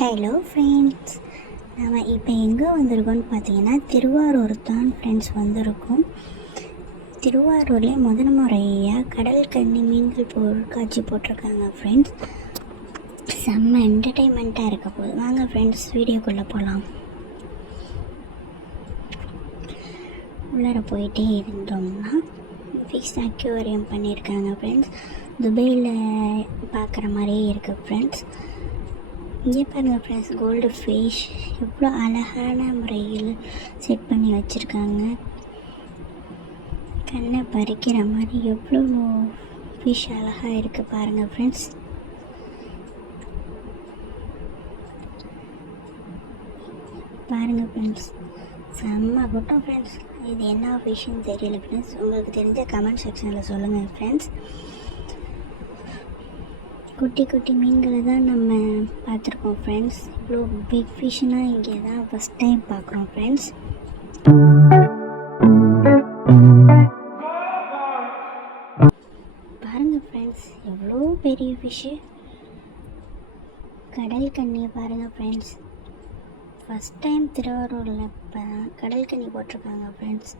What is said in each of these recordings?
Hello friends, நம்ம இப்போ எங்கே வந்திருக்கோம்னு பார்த்தீங்கன்னா திருவாரூர் தான் ஃப்ரெண்ட்ஸ் வந்திருக்கோம். திருவாரூர்லேயே முதல் முறையாக கடல் கன்னி மீன்கள் பொருட்காட்சி போட்டிருக்காங்க ஃப்ரெண்ட்ஸ். செம்ம என்டர்டெயின்மெண்ட்டாக இருக்க போகுது. வாங்க ஃப்ரெண்ட்ஸ் வீடியோக்குள்ளே போகலாம். உள்ளார போயிட்டே இருந்தோம்னா ஃபிஷ் அக்வேரியம் பண்ணியிருக்காங்க ஃப்ரெண்ட்ஸ். துபாயில் பார்க்குற மாதிரியே இருக்குது ஃப்ரெண்ட்ஸ். இங்கே பாருங்கள் ஃப்ரெண்ட்ஸ், கோல்டு ஃபிஷ் எவ்வளோ அழகான முறையில் செட் பண்ணி வச்சுருக்காங்க. கண்ணை பறிக்கிற மாதிரி எவ்வளோ ஃபிஷ் அழகாக இருக்குது பாருங்கள் ஃப்ரெண்ட்ஸ். பாருங்கள் ஃப்ரெண்ட்ஸ், செம்ம கூட்டம் ஃப்ரெண்ட்ஸ். இது என்ன ஃபிஷ்ஷுன்னு தெரியல ஃப்ரெண்ட்ஸ். உங்களுக்கு தெரிஞ்ச கமெண்ட் செக்ஷனில் சொல்லுங்கள் ஃப்ரெண்ட்ஸ். குட்டி குட்டி மீன்களை தான் நம்ம பார்த்துருக்கோம் ஃப்ரெண்ட்ஸ். இவ்வளோ பிக் ஃபிஷ்னால் இங்கே தான் ஃபஸ்ட் டைம் பார்க்குறோம் ஃப்ரெண்ட்ஸ். பாருங்கள் ஃப்ரெண்ட்ஸ், எவ்வளோ பெரிய ஃபிஷ்ஷு. கடல் கன்னியை பாருங்கள் ஃப்ரெண்ட்ஸ். ஃபஸ்ட் டைம் திருவாரூரில் இப்போ கடல் கன்னி போட்டிருக்காங்க ஃப்ரெண்ட்ஸ்.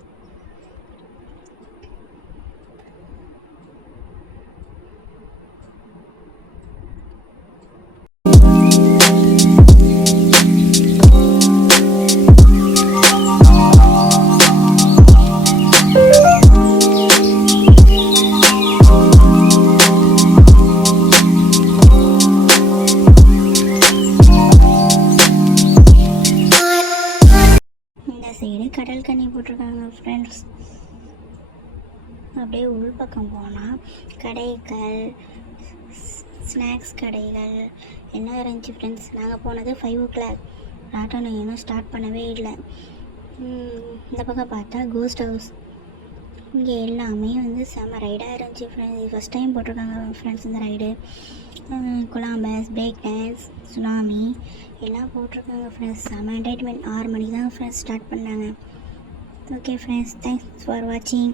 சைடு கடல் கன்னி போட்டிருக்காங்க ஃப்ரெண்ட்ஸ். அப்படியே உள்பக்கம் போனால் கடைகள், ஸ்நாக்ஸ் கடைகள் என்ன இருந்துச்சு ஃப்ரெண்ட்ஸ். நாங்கள் போனது 5 o'clock. ராட்டோனை இன்னும் ஸ்டார்ட் பண்ணவே இல்லை. இந்த பக்கம் பார்த்தா கோஸ்ட் ஹவுஸ். இங்கே எல்லாமே செம்ம ரைடாக இருந்துச்சு ஃப்ரெண்ட்ஸ். இது ஃபஸ்ட் டைம் போட்டிருக்காங்க ஃப்ரெண்ட்ஸ் இந்த ride. Columbus, break dance, tsunami எல்லாம் போட்டிருக்காங்க ஃப்ரெண்ட்ஸ். செம்ம என்டர்டைன்மெண்ட். 6 மணிக்கு தான் ஃப்ரெண்ட்ஸ் ஸ்டார்ட் பண்ணாங்க. ஓகே ஃப்ரெண்ட்ஸ், தேங்க்ஸ் ஃபார் வாட்சிங்.